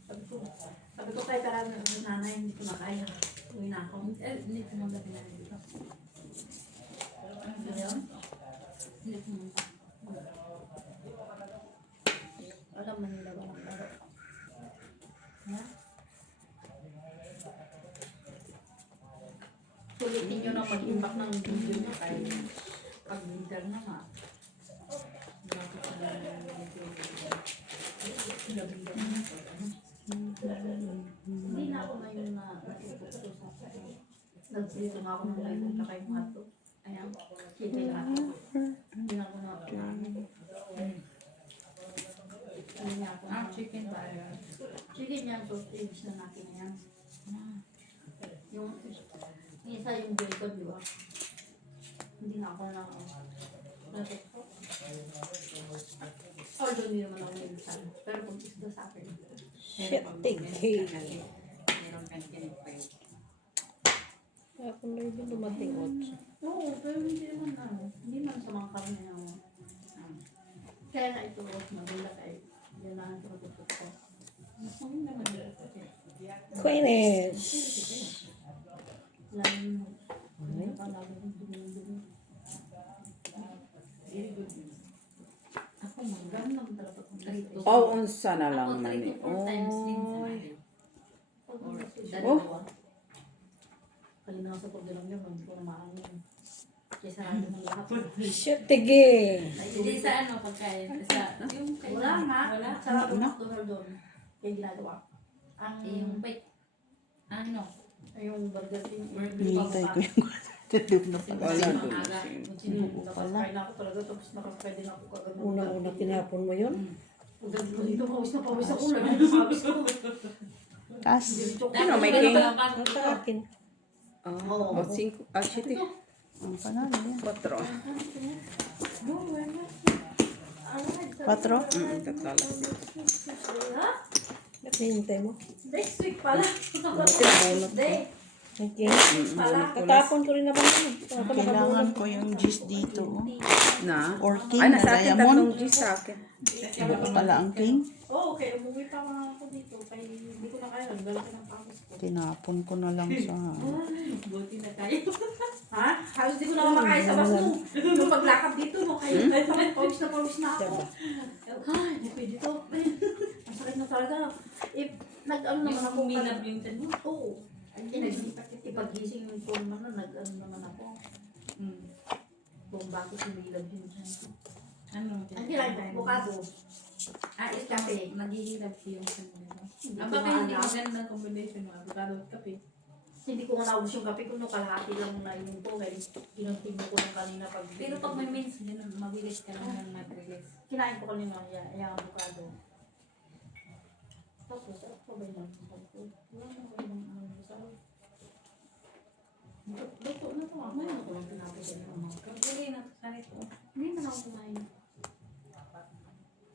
Sabi ko kay talaga ng nanay, hindi ko na kaya. Uwi na ako. Hindi ko mong gabi na dito. Ano yun? Hindi ko mong Alam mo nila ba ng laro? Ha? Sulitin nyo na mag-imbak ng video nyo kahit pag winter na nga. Bakit sa hindi na ako ngayon na natututo sa nagsilito nga ako ng live at saka yung hotdog. Ayan, hindi na ako. Hindi na ako hindi na ako chicken ba? Chicken yan, sausage na natin yan. Yung isa yung bacon, di ba? Hindi na ako na natuto. Although hindi naman ako naibisan. Pero kung isda sa akin. Shit, tigay. Meron kang kinipay. Ako na yun dumating 8. Oo, pero hindi naman hindi naman sa mga karne na kaya na ito, magulat ay yan na ang tututok ko. Hindi naman dito kasi. Queenish. Lalo yung palagi yung dumi-dumi. Ako, magam naman talaga kung dito. Oh, unsa na lang Ako, man 3 to 4 times din sa Oy. Monday. Dalawa. Kalinaw sa pagdalang niya, hindi ko na maangin. Kaya sarado ng lahat. Shit, tigay. Hindi sa ano pagkain. Sa yung Wala nga. Wala. Sarado ng McDonald doon. Kaya ginagawa. Ang Yung bake. Ano? yung Burger King. Hintay ko yung doon na pala. Wala Kasi doon. maaga. Tapos kain ako talaga. Tapos nakapwede na ako kagad. Una-una tinapon mo yun. Pagdating ko dito, pawis na pawis ako. Pawis ko. Tas, Ano, may king? Ang sa akin. Oh, 5. Ah, 7. ang panalo yan. 4. 4? Tatalas. Naghihintay mo. Next week pala. Tinabunot ko. Okay. Pala. Katapon ko rin naman yun. Ako Kailangan ko yung gist dito. Oh. Na? Or king Ay, na nasa akin diamond. 3 G sa akin. Ano pa pala ang king? Oo, okay. Umuwi pa nga ako dito. Kaya hindi ko na kaya. Naglalaki ng pangos ko. Tinapon ko na lang sa... Buti na tayo. Ha? Halos di ko na makakain sa bus mo. Yung paglakad dito, no? Kaya pawis na ako. Ay, hindi pwede to. Ang sakit na talaga. Nag-ano naman ako. Minab yung tan mo. Oo. Ipag-gising ko naman na nag-ano naman ako. Bomba ko sumilab yun dyan. Ano? Ang hirap tayo. Bukado. Ito Kape. maghihilap yung tan mo. Hindi Ang ko baka hindi maalam. magandang combination mo. Avocado at kape. Hindi ko nga naubos yung kape ko. No, kalahati lang na inom ko. Kaya kinunting ko lang kanina pag... Pero pag may mins, ganun, mabilis ka lang ng mag-release. Kinain ko kanina yung avocado. Tapos, sarap pa ba yung avocado ko? Wala na ko yung avocado. Luto na to. Ngayon ako lang pinapos yung mga. Pagkuli na sanit ko. Hindi man ako kumain.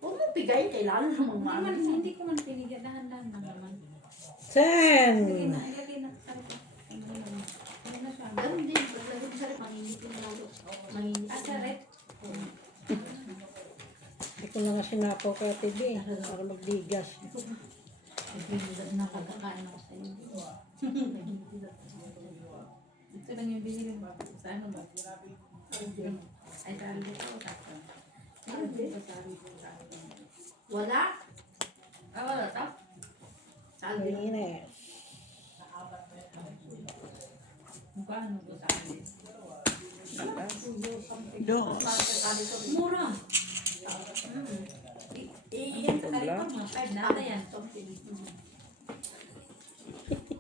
Huwag mo pigayin. Kailangan namang maano. Hindi ko man pinigyan. Dahan-dahan lang naman. Sen! Ilagay na sanit ko. Ano na siya? Ganun din. Lagi ko sa rin. Manginit yung lalo. Manginit. Ah, saret? Hindi ko na nga sinapaw kaya TV. Para magdigas. Nagbibigay na pagkakain ako sa iyo. Ito lang yung binili mo. Sa ano ba? Ay, sa alin ito. Wala? Ah, wala to? Saan din? Queenish. Paano ko sa alin? Dos. Mura. Yan sa kalipang mga 5 na yan.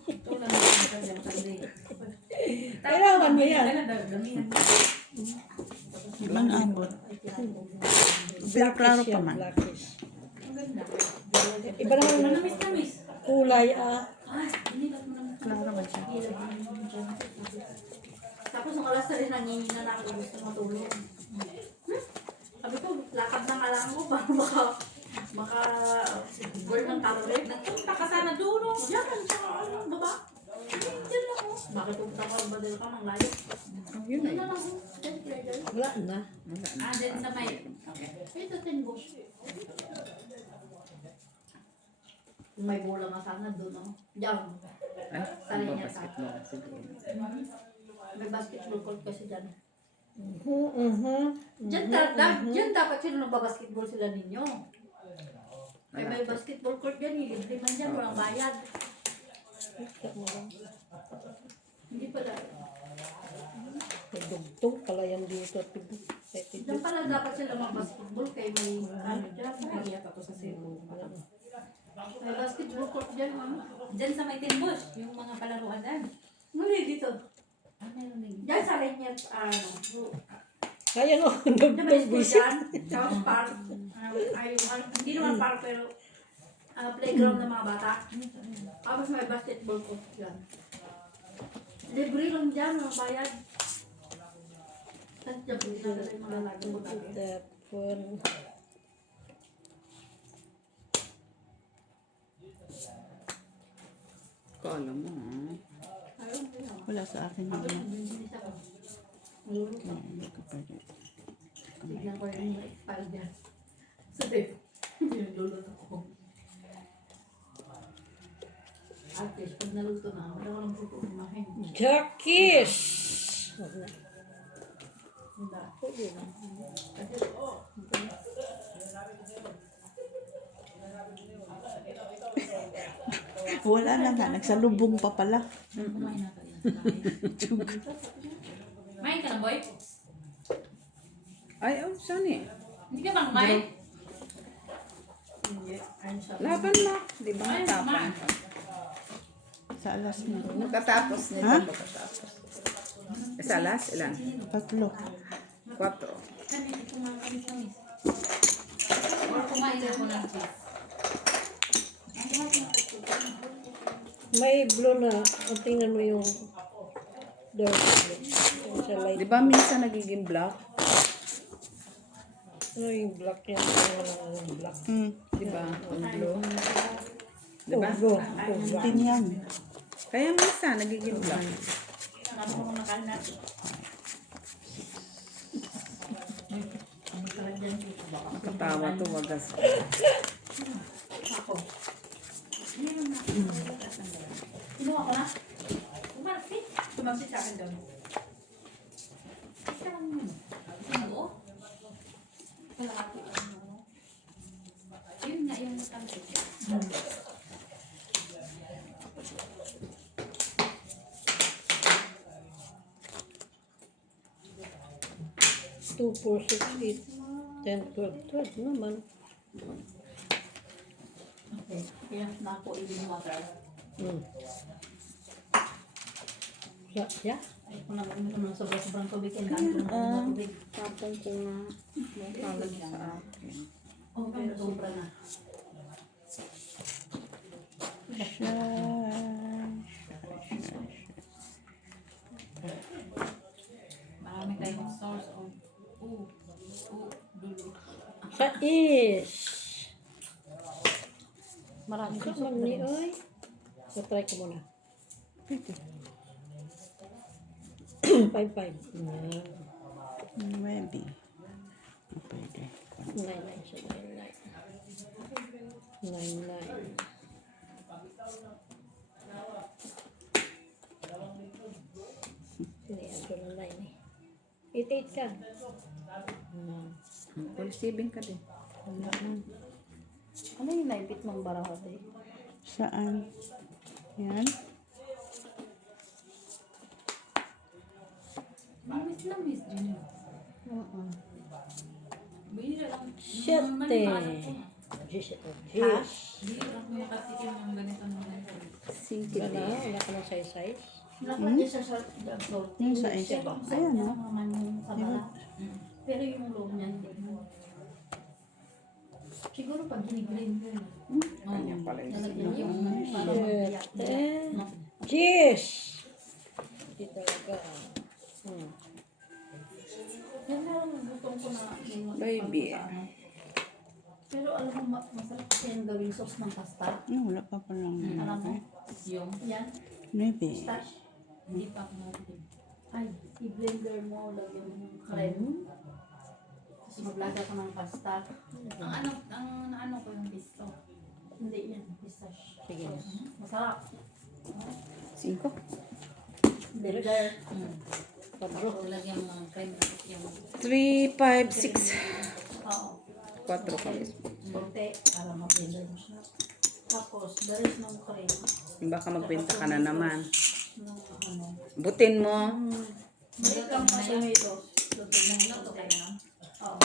Ito lang yung kanyang kalipang. Kailangan mo yan. Damihan. Ibang abot. Pero klaro Blackish pa yan, man. blackish. Ang ganda. Iba naman ang Namis. kulay Ay, inilat mo naman. Klaro ba siya? Tapos nung nangihina na ako gusto matulog. Sabi ko, lakad na nga lang ako para maka burn ng calorie. Nagpunta ka sana doon, no? Diyan, sa baba. Diyan lang ako. Bakit pupunta ka ba dito ka mang layo? Yun Diyan na. lang ako. Diyan, diyan. Wala na. Then sa may, okay. Ito, tinbush. May bola nga sana doon, no? Diyan. Ay, Sa linya sa. basketball. Sige. May basketball court kasi dyan. Diyan dapat sila nagbabasketball sila ninyo. May basketball court dyan, libre man dyan, walang bayad. Hindi pala. May dugtong pala yan dito. Diyan pala dapat sila mag-basketball kay may ano dyan. Kaya ako sa Cebu. May basketball court dyan, ano? Diyan sa may Tinbush, yung mga palaruan dyan. Muli dito. Ah, meron din. Dyan sa Lanyard, ano. Kaya no, Diyan may dugtong school visit. dyan. Tapos park. Hindi naman park pero playground ng mga bata. Tapos may basketball court dyan. Libre lang dyan, walang bayad. Tapos dyan po dinadala yung mga lalaki mo natin. Tapon. Kala mo, ha? Ayun, ayun. Wala sa akin yun. Bibilis ako. Malulog ako. Hindi ko pwede. Tignan ko yung file dyan. Sabi, lulot ako. At least, pag naluto na, wala ko lang po kumain. Jackies! Hindi. Kasi, Wala na nga, nagsalubong pa pala. Kumain na kayo. Kumain ka na, boy? Ay, oh, saan eh? Hindi ka bang kumain? hindi. Ayun siya. Laban na. Di ba matapang? Sa alas na. Nakatapos nito. Ha? Nakatapos. Sa alas, ilan? 3. 4. Kami, hindi kumain kami sa miss. Or kumain na ako ng cheese. May blue na. Ang tingnan mo yung dark blue. Yung sa light. Di ba minsan nagiging black? Ano yung black yan? Ano yung black? Di ba? Ang blue. Di Oh, ba? blue. Oh, black. Tin yan. Kaya minsan nagiging black. Ano ko nakain natin? Ano ka lang dyan dito ba? Nakatawa to, wagas. Ako. Kinuha ko na? Kumasin. Tumagsi sa akin doon. Ano? Kalahati. Yun nga yung matangkit. Two, 4, 6, 8, 10, 12. 12 naman. Okay. Kaya na ako ibig water. Yeah? Ay, kung nag-uminom ng sobrang tubig, kailangan ko ng tubig. Tapong ko nga. Makalag sa akin. Oh, pero sobra na. Marami kayong source of dulo. Sa is. Marami Sa man ni oy. So, try ko muna. 5, 5. Yan. Maybe. Pwede. 9, 9 siya. 9, 9. 9, 9. Hindi, ito na 9 eh. 8, 8 ka. Receiving ka din. Ano yung naipit mong barahat eh? Saan? Yan. Miss na miss din yun. Bihira lang. Shit Manipasok ko. Jeez. Bihira ko makatikim ng ganito ng ganito. Singkit Wala, eh. wala ka ng size. Dapat isa sa absorb. Yung sa isa. Ayan, no? Naman yung sa balat. Pero yung loob niya hindi. Siguro pag ginigreen ko yun. Kanya pala yun. Lalagyan yung para magbiyak. Jeez! Hindi talaga. lang, gutom ko na. Baby. Pero alam mo, masarap kasi yung gawing sauce ng pasta. Wala pa palang. Alam mo? Yung, Yan, Maybe. pistache. hindi pa ako narinig. Ay, i-blender mo, lagyan mo ng cream. Tapos maglaga ka ng pasta. Ang naano ko yung pisto. Hindi yan, pistache. Sige. Masarap. 5. Blender. Tapos lagyan mo ng cream yung 3, 5, 6. Oo. 4 kami. Konti, para ma-blender mo siya. Tapos, the rest ng cream. Baka magbenta ka na naman. Ng ano. Butin mo. Maliit lang pa tomatoes. Lagyan mo ng konti. Oo.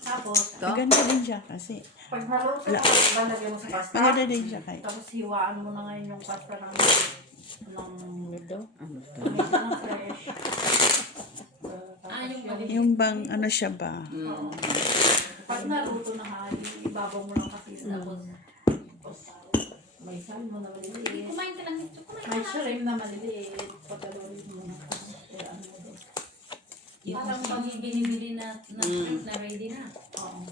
Tapos, Maganda din siya kasi. pag halo siya, balagyan mo sa pasta. Maganda din siya kay. Tapos hiwaan mo na ngayon yung pasta ng Ano? Ano to? ng fresh. Tapos Yung bang ano siya ba? pag naluto na ha, ibabaw mo lang kasi tapos may salmon na maliliit. kumain ka lang nito. Kumain May shrimp na maliliit. Pagkalulit mo na. Ano mo din. Parang binibili na shrimp na ready na. Oo.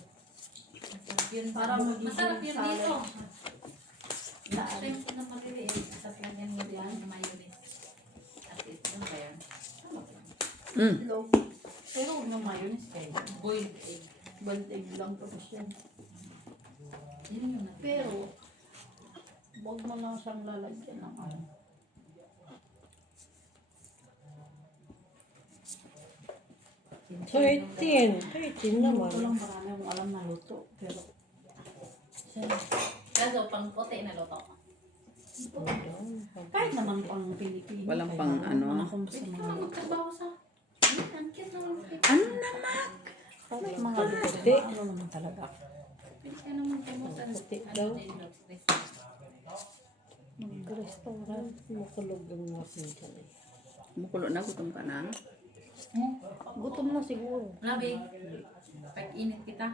Masarap yun. Parang magiging Masarap yun salad. dito. Daan. Shrimp na maliliit. Tapos lagyan mo din ng mayonnaise. At ito ba yan? Low. Pero huwag na mayonnaise kayo. Boiled egg. Boiled egg lang tapos yan. Yun yun. Pero, huwag mo lang siyang lalagyan ng ano. Thirteen naman. Ito lang marami akong alam na luto. Pero, Kaso pang puti na luto. kahit naman pang Pilipino. Walang kahit pang naman ano. akong sa Pwede ka mga naman magtrabaho sa... Ang cute naman. Ano naman? kahit mga luto. Puti. Ano naman talaga. Pwede ka naman pumunta. Puti Ano daw. din, no? Mag-restaurant. Makulog ang mga pinsan eh. Mukulo na, gutom ka na. Gutom na siguro. Labi. Pag-init kita.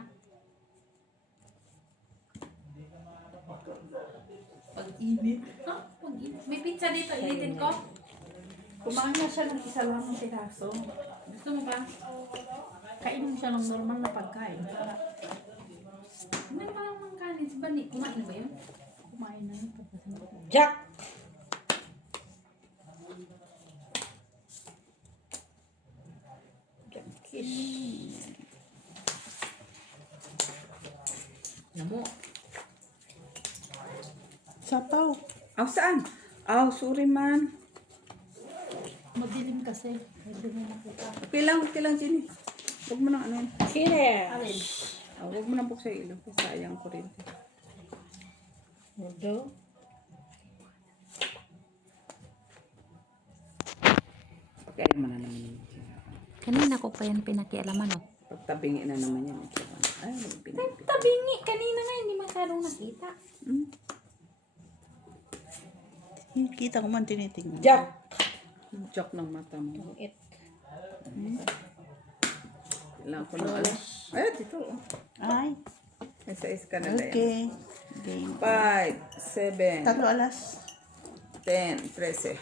Pag-init? Ha? Pag-init? May pizza dito. Initin ko. Kumain na siya ng isa lang ng piraso. Gusto mo ba? Kainin siya ng normal na pagkain. Para May parang mga kanin. Si Bani, kumain na ba yun? kumain na yun. Jack! Namo. Sapaw. Aw, saan? Aw, sorry man. Madilim kasi. Medyo may nakita. Okay lang, Jenny. Huwag mo na ano yun. Kine! Alin? Huwag mo na buksan yung ilaw. Sayang kuryente. Ano? Kaya mo na naman yun. Kanina ko pa yan pinakialaman, oh. Pagtabingi na naman yan. Ay, pinipin. Tabingi. Kanina nga, hindi masyadong nakita. Kita ko man tinitingnan. Jack! Joke ng mata mo. It. Kailangan ko na ano. Ay, dito. Oh. Ay, May size ka na yan. okay. Game. 5, 7, Tatlo alas. 10, 13.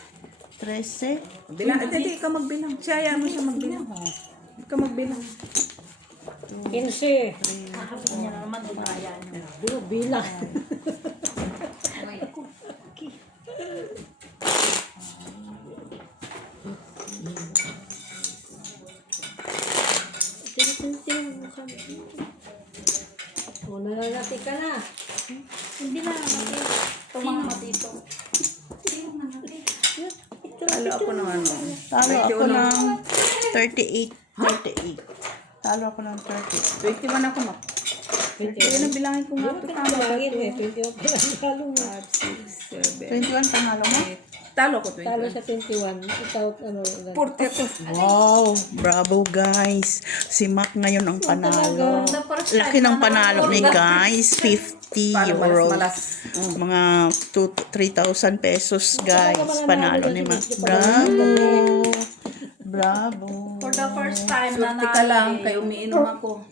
13. Bilang, hindi ka magbilang. Siyaya mo siya magbilang. Hindi ka magbilang. 15. Kahapon niya na naman umaya niya. Bilang. O, nananati ka na. Hindi na natin. Tumama dito. Talo ako ng ano. Talo ako 21. ng 38. 38. Talo ako ng 30. 21 ako mak. Kaya na bilangin ko nga ito tama. Bilangin eh. 21 pa lang talo mo. 5, 6, 7. 21 panalo mo? Talo ako Talo 21. sa 21. Ikaw, ano, 40 ako. Wow! Bravo guys! Si Mac ngayon ang panalo. Laki ng panalo ni guys. 50 euros. Malas. Mga 3,000 pesos guys. Panalo ni Mac. Bravo! Bravo! For the first time Swerte ka lang. Kaya umiinom ako.